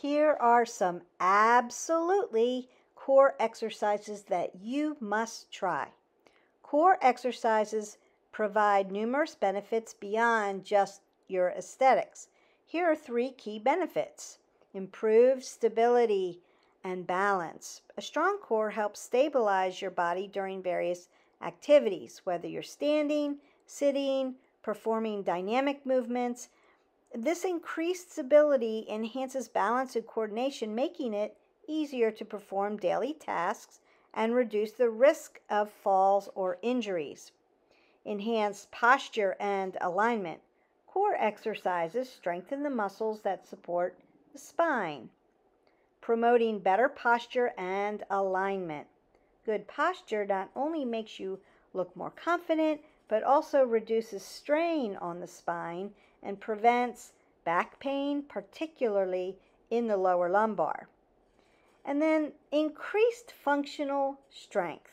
Here are some absolutely core exercises that you must try. Core exercises provide numerous benefits beyond just your aesthetics. Here are 3 key benefits. Improved stability and balance. A strong core helps stabilize your body during various activities, whether you're standing, sitting, performing dynamic movements. This increased stability enhances balance and coordination, making it easier to perform daily tasks and reduce the risk of falls or injuries. Enhanced posture and alignment. Core exercises strengthen the muscles that support the spine, promoting better posture and alignment. Good posture not only makes you look more confident, but also reduces strain on the spine and prevents back pain, particularly in the lower lumbar. And then increased functional strength.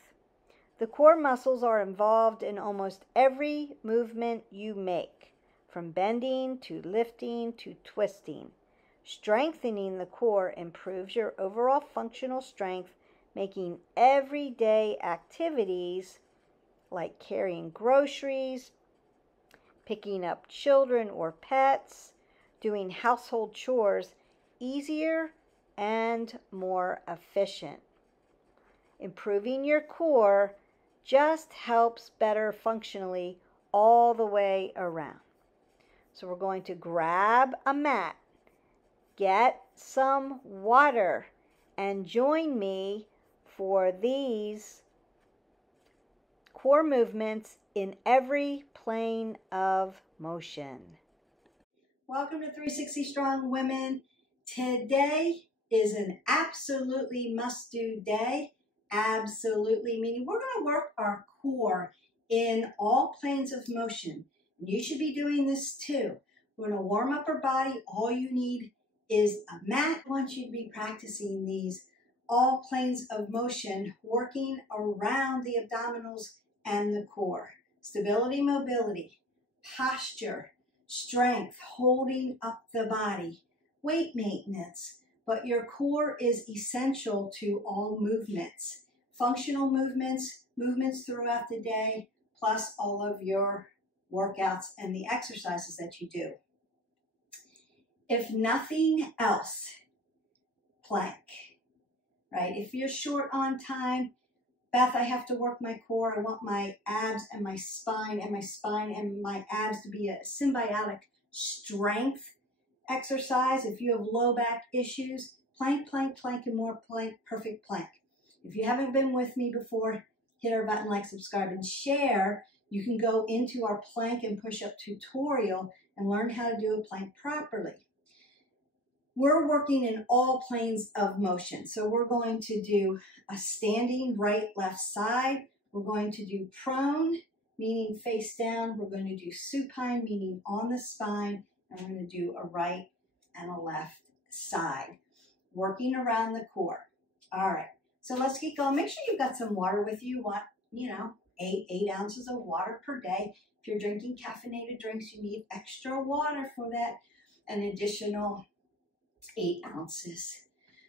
The core muscles are involved in almost every movement you make, from bending to lifting to twisting. Strengthening the core improves your overall functional strength, making everyday activities like carrying groceries, picking up children or pets, doing household chores easier and more efficient. Improving your core just helps better functionally all the way around. So we're going to grab a mat, get some water, and join me for these core movements in every plane of motion. Welcome to 360 Strong Women. Today is an absolutely must-do day. Absolutely, meaning we're going to work our core in all planes of motion. You should be doing this too. We're going to warm up our body. All you need is a mat. I want you to be practicing these all planes of motion, working around the abdominals and the core. Stability, mobility, posture, strength, holding up the body, weight maintenance. But your core is essential to all movements. Functional movements, movements throughout the day, plus all of your workouts and the exercises that you do. If nothing else, plank, right? If you're short on time, Beth, I have to work my core. I want my abs and my spine and my abs to be a symbiotic strength exercise. If you have low back issues, plank, plank, plank, and more plank, perfect plank. If you haven't been with me before, hit our button, like, subscribe, and share. You can go into our plank and push-up tutorial and learn how to do a plank properly. We're working in all planes of motion. So we're going to do a standing right, left side. We're going to do prone, meaning face down. We're going to do supine, meaning on the spine. And we're going to do a right and a left side, working around the core. All right, so let's get going. Make sure you've got some water with you. Want, 8 ounces of water per day. If you're drinking caffeinated drinks, you need extra water for that, an additional 8 ounces.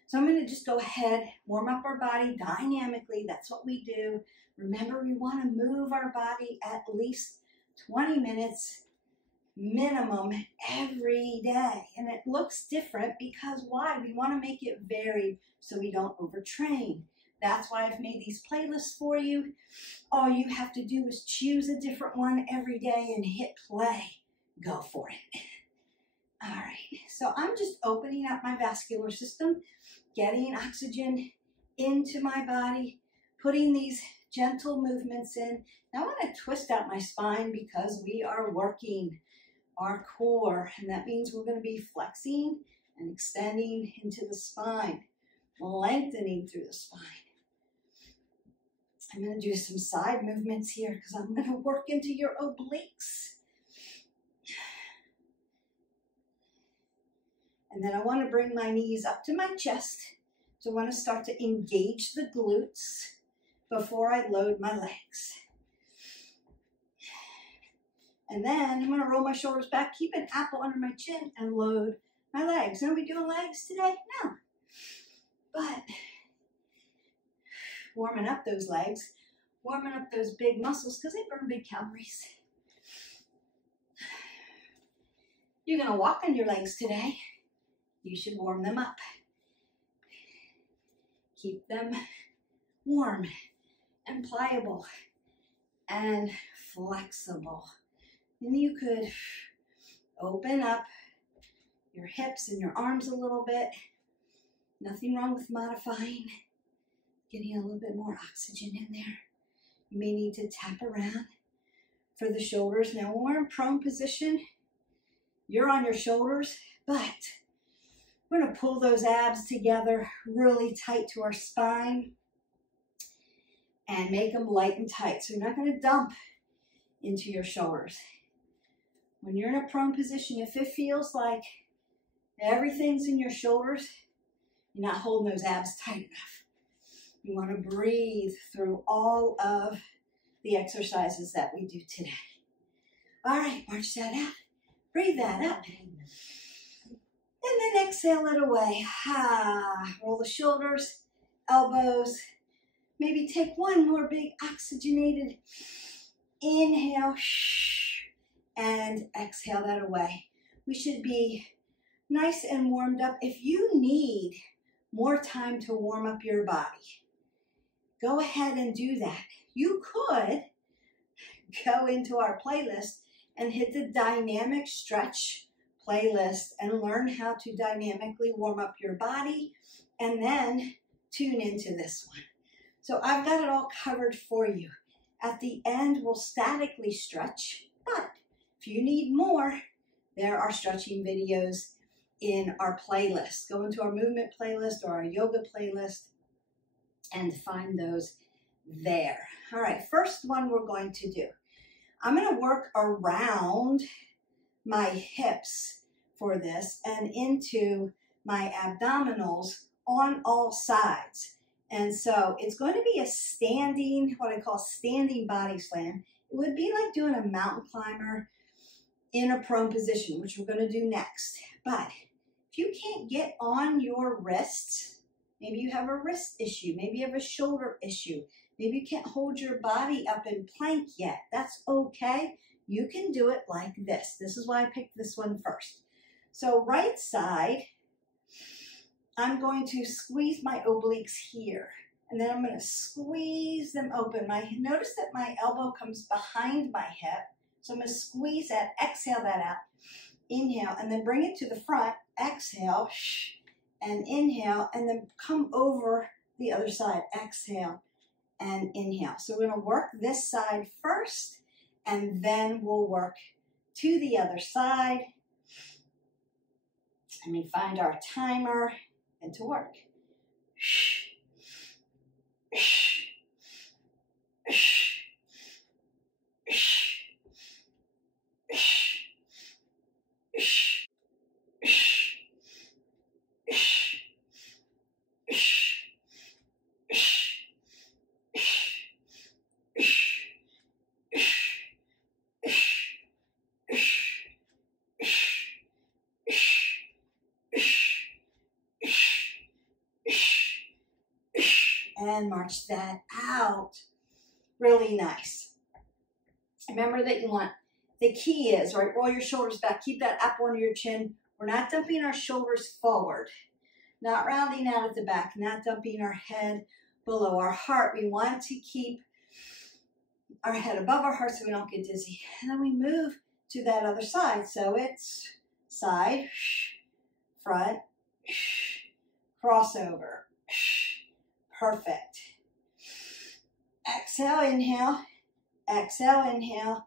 So I'm going to just go ahead, warm up our body dynamically. That's what we do. Remember, we want to move our body at least 20 minutes minimum every day. And it looks different because why? We want to make it varied so we don't overtrain. That's why I've made these playlists for you. All you have to do is choose a different one every day and hit play. Go for it. All right, so I'm just opening up my vascular system, getting oxygen into my body, putting these gentle movements in. Now I want to twist out my spine because we are working our core, and that means we're going to be flexing and extending into the spine, lengthening through the spine. I'm going to do some side movements here because I'm going to work into your obliques. And then I want to bring my knees up to my chest. So I want to start to engage the glutes before I load my legs. And then I'm going to roll my shoulders back, keep an apple under my chin, and load my legs. Are we doing legs today? No. But warming up those legs, warming up those big muscles because they burn big calories. You're going to walk on your legs today. You should warm them up. Keep them warm and pliable and flexible. And you could open up your hips and your arms a little bit. Nothing wrong with modifying. Getting a little bit more oxygen in there. You may need to tap around for the shoulders. Now when we're in prone position, you're on your shoulders, but we're going to pull those abs together really tight to our spine and make them light and tight. So you're not going to dump into your shoulders. When you're in a prone position, if it feels like everything's in your shoulders, you're not holding those abs tight enough. You want to breathe through all of the exercises that we do today. All right, march that out. Breathe that up. And then exhale it away. Roll the shoulders, elbows. Maybe take one more big oxygenated inhale. And exhale that away. We should be nice and warmed up. If you need more time to warm up your body, go ahead and do that. You could go into our playlist and hit the dynamic stretch playlist and learn how to dynamically warm up your body and then tune into this one. So I've got it all covered for you. At the end, we'll statically stretch, but if you need more, there are stretching videos in our playlist. Go into our movement playlist or our yoga playlist and find those there. All right, first one we're going to do. I'm going to work around my hips for this and into my abdominals on all sides. And so it's going to be a standing, what I call standing body slam. It would be like doing a mountain climber in a prone position, which we're going to do next. But if you can't get on your wrists, maybe you have a wrist issue, maybe you have a shoulder issue, maybe you can't hold your body up in plank yet, that's okay. You can do it like this. This is why I picked this one first. So right side, I'm going to squeeze my obliques here, and then I'm going to squeeze them open. Notice that my elbow comes behind my hip, so I'm going to squeeze that, exhale that out, inhale, and then bring it to the front, exhale, and inhale, and then come over the other side, exhale, and inhale. So we're going to work this side first, and then we'll work to the other side. Let me find our timer and to work. And march that out. Really nice. Remember that you want, the key is, right, roll your shoulders back, keep that up under your chin. We're not dumping our shoulders forward, not rounding out at the back, not dumping our head below our heart. We want to keep our head above our heart so we don't get dizzy. And then we move to that other side. So it's side, front, crossover. Perfect. Exhale, inhale. Exhale, inhale.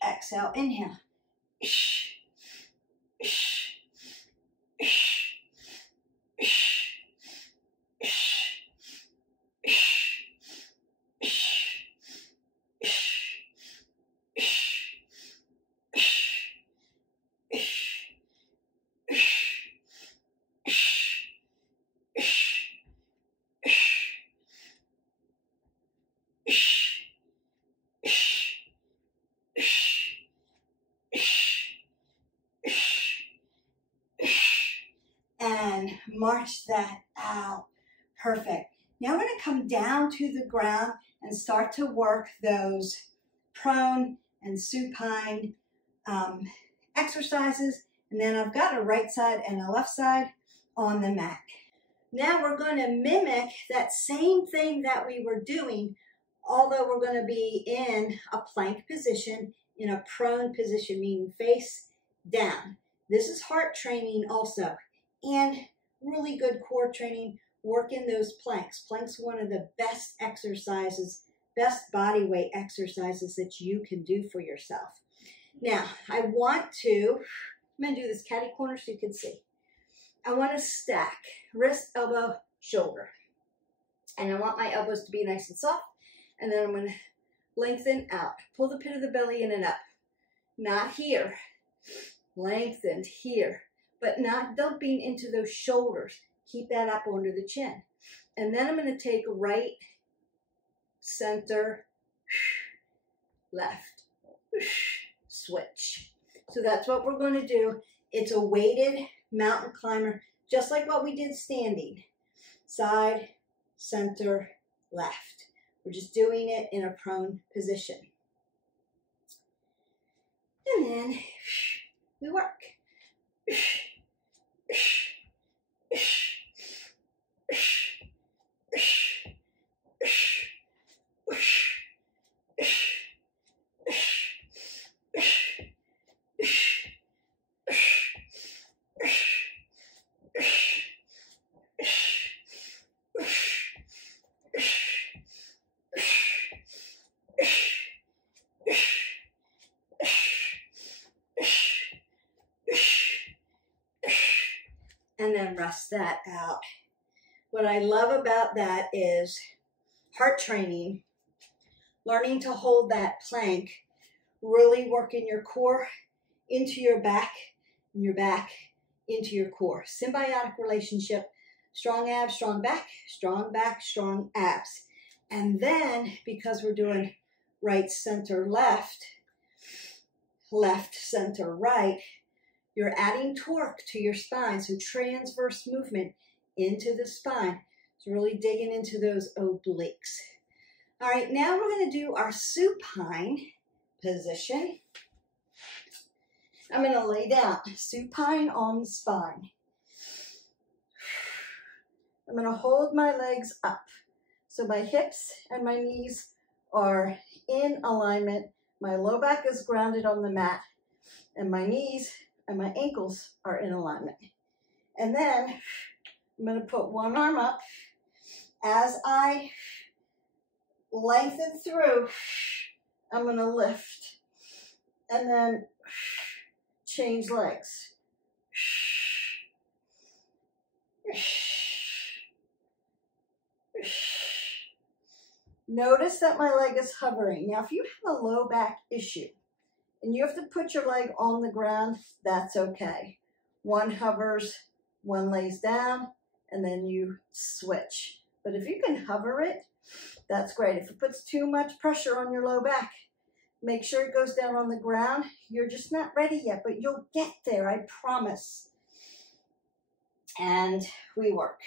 Exhale, inhale. and march that out. Perfect. Now we're going to come down to the ground and start to work those prone and supine exercises. And then I've got a right side and a left side on the mat. Now we're going to mimic that same thing that we were doing, although we're going to be in a plank position, in a prone position, meaning face down. This is heart training also, and really good core training, working those planks. Planks are one of the best exercises, best body weight exercises that you can do for yourself. Now, I'm going to do this catty corner so you can see. I want to stack wrist, elbow, shoulder. And I want my elbows to be nice and soft. And then I'm going to lengthen out. Pull the pit of the belly in and up. Not here. Lengthened here. But not dumping into those shoulders. Keep that up under the chin. And then I'm going to take right, center, left, switch. So that's what we're going to do. It's a weighted mountain climber, just like what we did standing. Side, center, left. We're just doing it in a prone position. And then we work. And then rest that out. What I love about that is heart training, learning to hold that plank, really working your core into your back, and your back into your core. Symbiotic relationship, strong abs, strong back, strong abs. And then, because we're doing right, center, left, left, center, right, you're adding torque to your spine, so transverse movement into the spine. It's really digging into those obliques. All right, now we're going to do our supine position. I'm going to lay down, supine on the spine. I'm going to hold my legs up. So my hips and my knees are in alignment. My low back is grounded on the mat, and my knees and my ankles are in alignment. And then I'm going to put one arm up. As I lengthen through, I'm going to lift and then change legs. Notice that my leg is hovering. Now, if you have a low back issue and you have to put your leg on the ground, that's okay. One hovers, one lays down, and then you switch. But if you can hover it, that's great. If it puts too much pressure on your low back, make sure it goes down on the ground. You're just not ready yet, but you'll get there, I promise. And we work.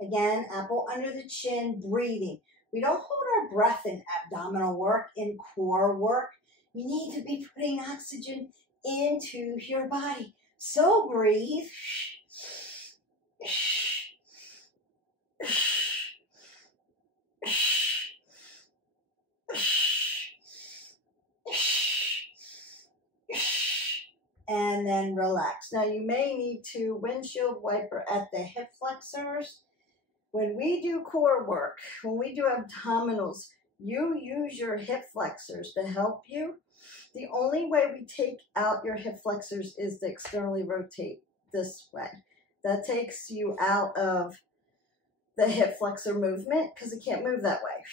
Again, apple under the chin, breathing. We don't hold our breath in abdominal work, in core work. You need to be putting oxygen into your body. So breathe. And then relax. Now you may need to windshield wiper at the hip flexors. When we do core work, when we do abdominals, you use your hip flexors to help you. The only way we take out your hip flexors is to externally rotate this way. That takes you out of the hip flexor movement because it can't move that way.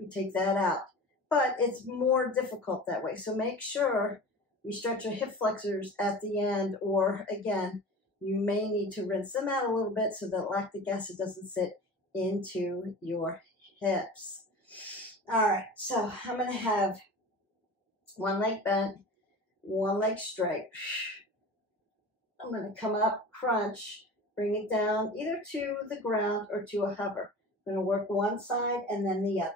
We take that out. But it's more difficult that way. So make sure we stretch your hip flexors at the end, or again, you may need to rinse them out a little bit so that lactic acid doesn't sit into your hips. All right, so I'm going to have One leg bent, one leg straight. I'm going to come up, crunch, bring it down either to the ground or to a hover. I'm going to work one side and then the other.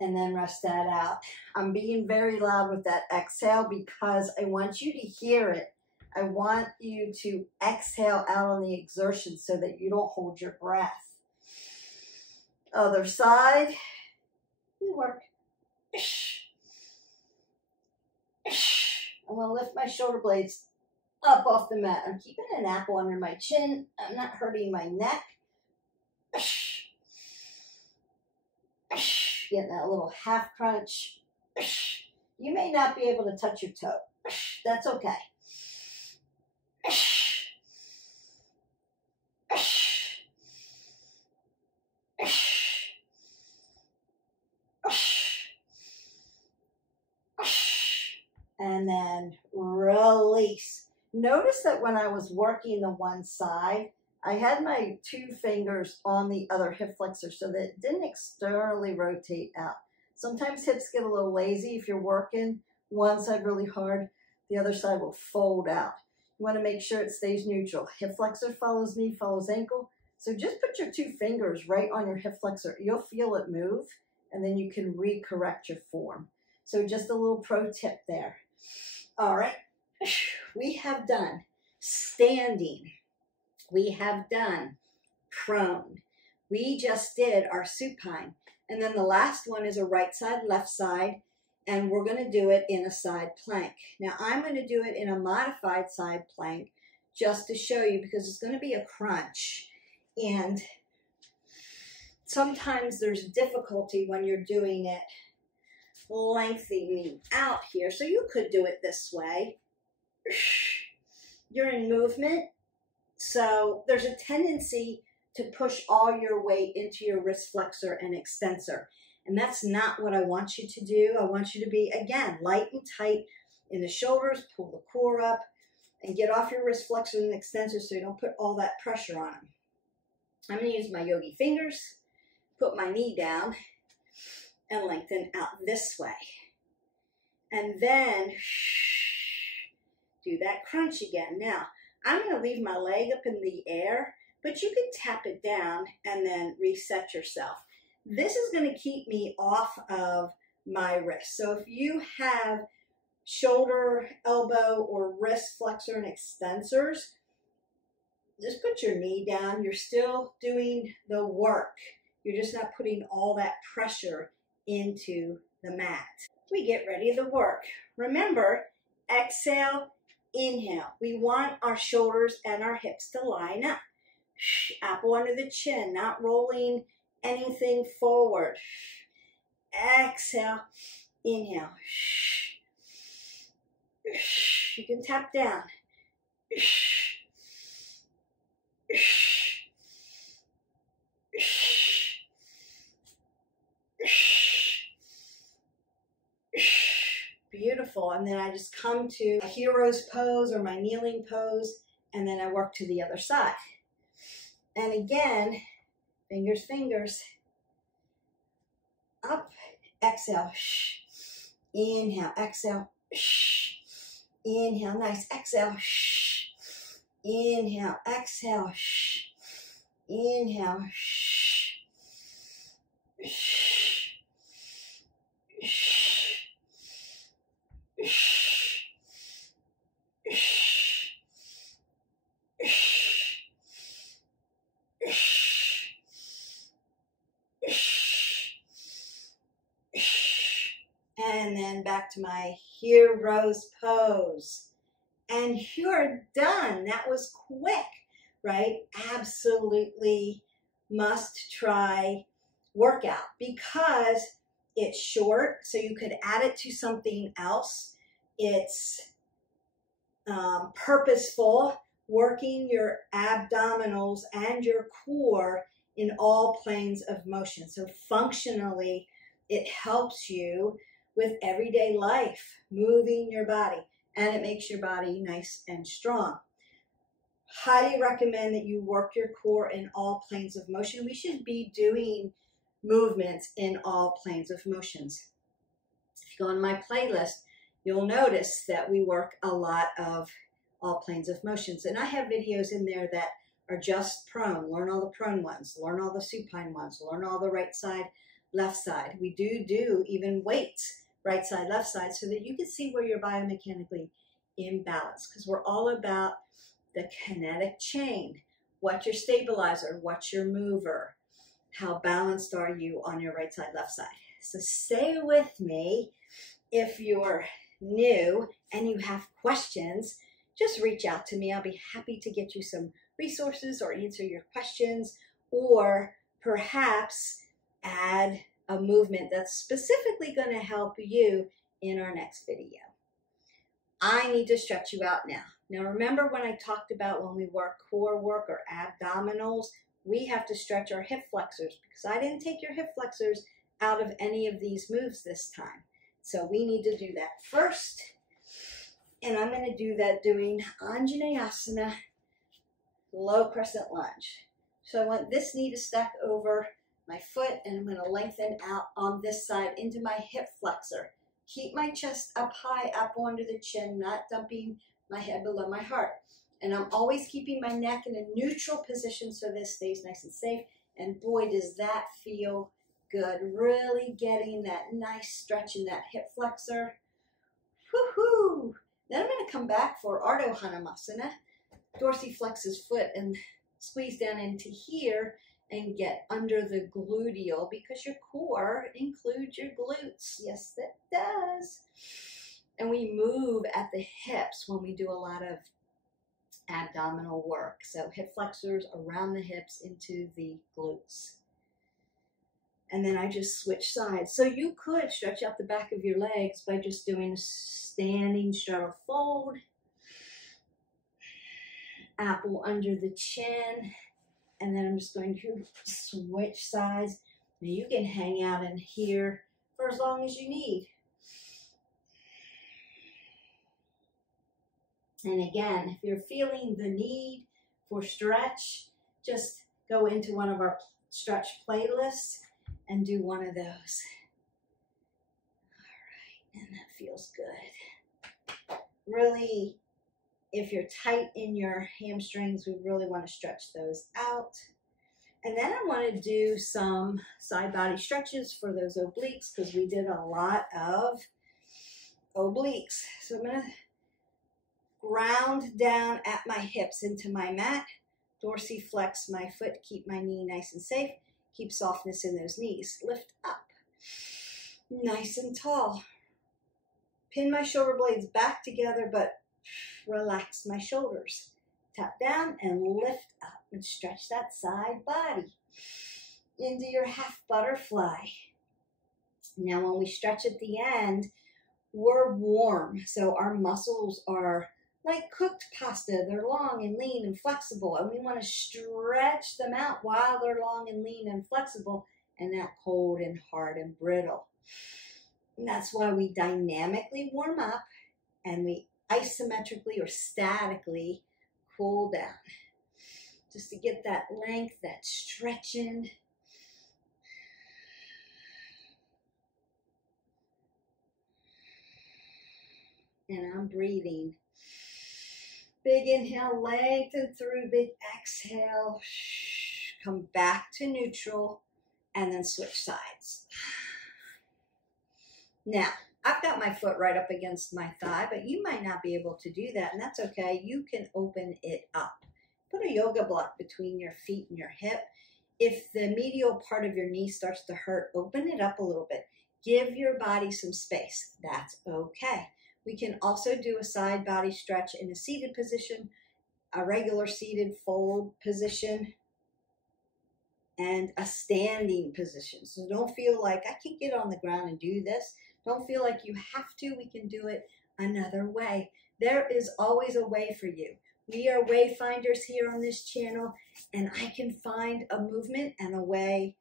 And then rest that out. I'm being very loud with that exhale because I want you to hear it. I want you to exhale out on the exertion so that you don't hold your breath. Other side. We work. I'm going to lift my shoulder blades up off the mat. I'm keeping an apple under my chin. I'm not hurting my neck. Getting that little half crunch. You may not be able to touch your toe. That's okay. And then release. Notice that when I was working the one side, I had my 2 fingers on the other hip flexor so that it didn't externally rotate out. Sometimes hips get a little lazy. If you're working one side really hard, the other side will fold out. You want to make sure it stays neutral. Hip flexor follows knee, follows ankle. So just put your 2 fingers right on your hip flexor. You'll feel it move, and then you can recorrect your form. So just a little pro tip there. All right, we have done standing. We have done prone. We just did our supine. And then the last one is a right side, left side, and we're going to do it in a side plank. Now I'm going to do it in a modified side plank just to show you because it's going to be a crunch. And sometimes there's difficulty when you're doing it lengthening out here. So you could do it this way. You're in movement. So there's a tendency to push all your weight into your wrist flexor and extensor. And that's not what I want you to do. I want you to be, again, light and tight in the shoulders, pull the core up, and get off your wrist flexor and extensor so you don't put all that pressure on them. I'm going to use my yogi fingers, put my knee down, and lengthen out this way. And then do that crunch again. Now, I'm going to leave my leg up in the air, but you can tap it down and then reset yourself. This is going to keep me off of my wrist. So if you have shoulder, elbow, or wrist flexor and extensors, just put your knee down. You're still doing the work. You're just not putting all that pressure into the mat. We get ready to work. Remember, exhale, inhale. We want our shoulders and our hips to line up. Apple under the chin, not rolling anything forward. Exhale, inhale. You can tap down. Beautiful. And then I just come to a hero's pose or my kneeling pose, and then I work to the other side. And again, fingers, fingers. Up, exhale, inhale, exhale, inhale, nice, exhale, inhale, exhale, inhale, and then back to my hero's pose. And you're done. That was quick, right? Absolutely must try workout, because It's short, so you could add it to something else. It's purposeful, working your abdominals and your core in all planes of motion. So functionally, it helps you with everyday life, moving your body, and it makes your body nice and strong. Highly recommend that you work your core in all planes of motion. We should be doing movements in all planes of motions. If you go on my playlist, you'll notice that we work a lot of all planes of motions. And I have videos in there that are just prone. Learn all the prone ones, learn all the supine ones, learn all the right side, left side. We do even weights, right side, left side, so that you can see where you're biomechanically imbalanced, because we're all about the kinetic chain. What's your stabilizer? What's your mover? How balanced are you on your right side, left side? So stay with me. If you're new and you have questions, just reach out to me. I'll be happy to get you some resources or answer your questions, or perhaps add a movement that's specifically going to help you in our next video. I need to stretch you out now. Now remember when I talked about when we work core work or abdominals, we have to stretch our hip flexors, because I didn't take your hip flexors out of any of these moves this time. So we need to do that first. And I'm going to do that doing Anjaneyasana, low crescent lunge. So I want this knee to stack over my foot, and I'm going to lengthen out on this side into my hip flexor. Keep my chest up high, up under the chin, not dumping my head below my heart. And I'm always keeping my neck in a neutral position so this stays nice and safe. And boy, does that feel good. Really getting that nice stretch in that hip flexor. Woohoo! Then I'm going to come back for Ardha Hanumasana. Dorsiflex his foot and squeeze down into here and get under the gluteal, because your core includes your glutes. Yes, it does. And we move at the hips when we do a lot of abdominal work. So hip flexors around the hips into the glutes. And then I just switch sides. So you could stretch out the back of your legs by just doing a standing straddle fold, apple under the chin, and then I'm just going to switch sides. Now you can hang out in here for as long as you need. And again, if you're feeling the need for stretch, just go into one of our stretch playlists and do one of those. All right, and that feels good. Really, if you're tight in your hamstrings, we really want to stretch those out. And then I want to do some side body stretches for those obliques, because we did a lot of obliques. So I'm going to ground down at my hips into my mat, dorsiflex my foot, keep my knee nice and safe, keep softness in those knees, lift up, nice and tall. Pin my shoulder blades back together, but relax my shoulders. Tap down and lift up and stretch that side body into your half butterfly. Now when we stretch at the end, we're warm, so our muscles are like cooked pasta. They're long and lean and flexible, and we want to stretch them out while they're long and lean and flexible and not cold and hard and brittle. And that's why we dynamically warm up and we isometrically or statically cool down, just to get that length, that stretching. And I'm breathing. Big inhale, lengthen through, big exhale. Come back to neutral and then switch sides. Now, I've got my foot right up against my thigh, but you might not be able to do that, and that's okay. You can open it up. Put a yoga block between your feet and your hip. If the medial part of your knee starts to hurt, open it up a little bit. Give your body some space. That's okay. We can also do a side body stretch in a seated position, a regular seated fold position, and a standing position. So don't feel like I can't get on the ground and do this. Don't feel like you have to. We can do it another way. There is always a way for you. We are wayfinders here on this channel, and I can find a movement and a way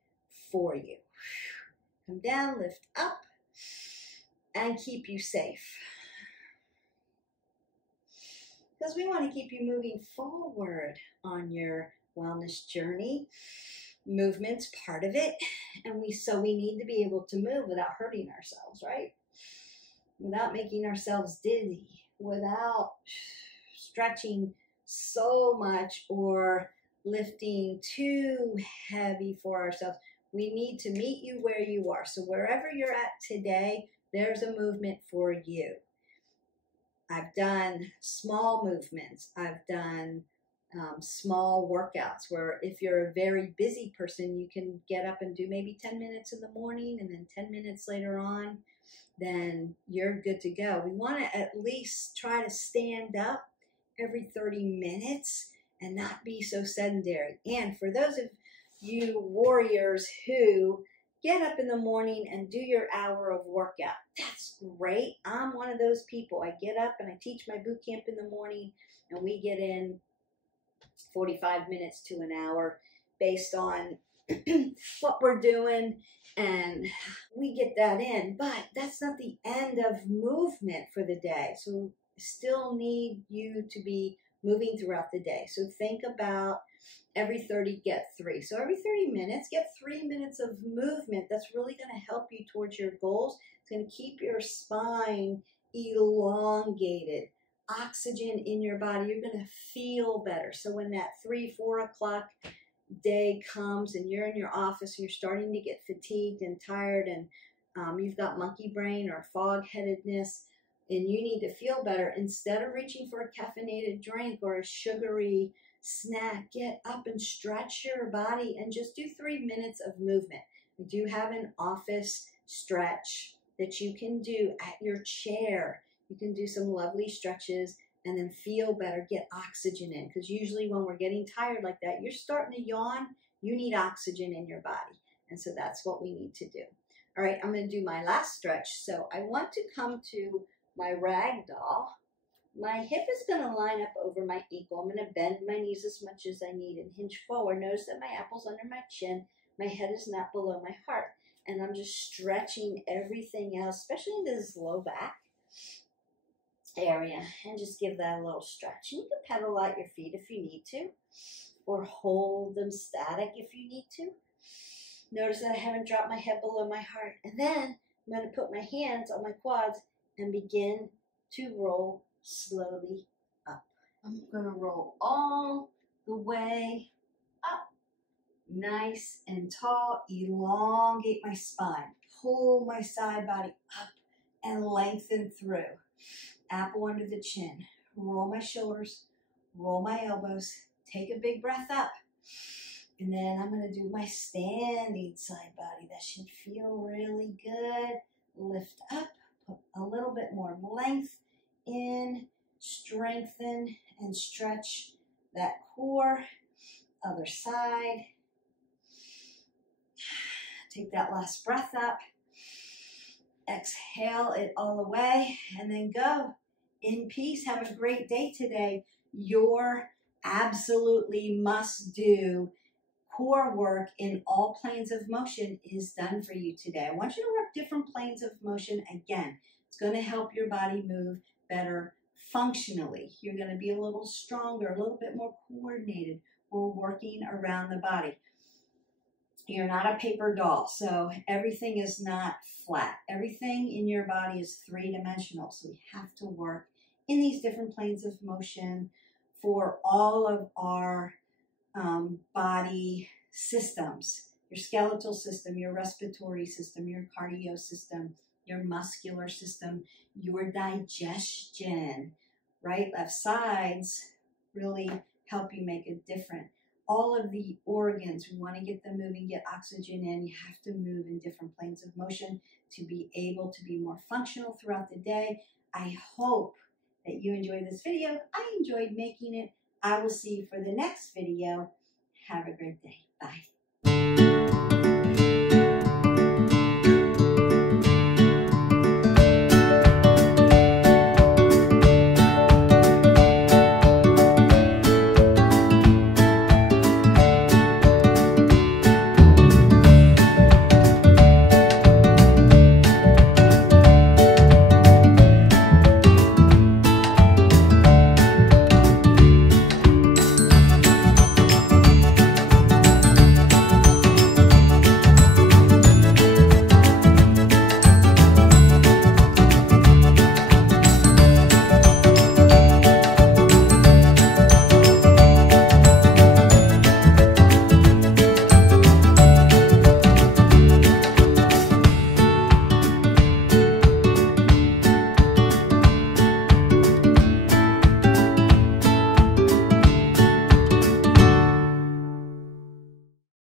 for you. Come down, lift up, and keep you safe. Because we want to keep you moving forward on your wellness journey. Movement's part of it, and we need to be able to move without hurting ourselves, right? Without making ourselves dizzy, without stretching so much or lifting too heavy for ourselves. We need to meet you where you are. So wherever you're at today, there's a movement for you. I've done small movements. I've done small workouts where if you're a very busy person, you can get up and do maybe 10 minutes in the morning and then 10 minutes later on, then you're good to go. We want to at least try to stand up every 30 minutes and not be so sedentary. And for those of you warriors who get up in the morning and do your hour of workout, that's great. I'm one of those people. I get up and I teach my boot camp in the morning, and we get in 45 minutes to an hour based on what we're doing, and we get that in. But that's not the end of movement for the day. So still need you to be moving throughout the day. So think about every 30, get 3. So every 30 minutes, get 3 minutes of movement. That's really going to help you towards your goals. It's going to keep your spine elongated. Oxygen in your body, you're going to feel better. So when that 3, 4 o'clock day comes and you're in your office and you're starting to get fatigued and tired, and you've got monkey brain or fog headedness, and you need to feel better, instead of reaching for a caffeinated drink or a sugary snack, get up and stretch your body and just do 3 minutes of movement. We do have an office stretch that you can do at your chair. You can do some lovely stretches and then feel better, get oxygen in. Because usually when we're getting tired like that, you're starting to yawn, you need oxygen in your body. And so that's what we need to do. All right, I'm going to do my last stretch. So I want to come to my rag doll. My hip is going to line up over my ankle. I'm going to bend my knees as much as I need and hinge forward. Notice that my apple's under my chin. My head is not below my heart. And I'm just stretching everything else, especially in this low back area, and just give that a little stretch. And you can pedal out your feet if you need to, or hold them static if you need to. Notice that I haven't dropped my head below my heart. And then I'm going to put my hands on my quads and begin to roll slowly up. I'm going to roll all the way up, nice and tall. Elongate my spine, pull my side body up and lengthen through. Apple under the chin, roll my shoulders, roll my elbows, take a big breath up. And then I'm going to do my standing side body. That should feel really good. Lift up, put a little bit more length in, strengthen and stretch that core. Other side. Take that last breath up. Exhale it all the way, and then go in peace. Have a great day today. Your absolutely must do core work in all planes of motion is done for you today. I want you to work different planes of motion. Again, it's going to help your body move better functionally. You're going to be a little stronger, a little bit more coordinated. We're working around the body. You're not a paper doll, so everything is not flat. Everything in your body is three-dimensional, so we have to work in these different planes of motion for all of our body systems. Your skeletal system, your respiratory system, your cardio system, your muscular system, your digestion. Right, left sides really help you make a difference. All of the organs, we want to get them moving, get oxygen in. You have to move in different planes of motion to be able to be more functional throughout the day. I hope that you enjoyed this video. I enjoyed making it. I will see you for the next video. Have a great day. Bye.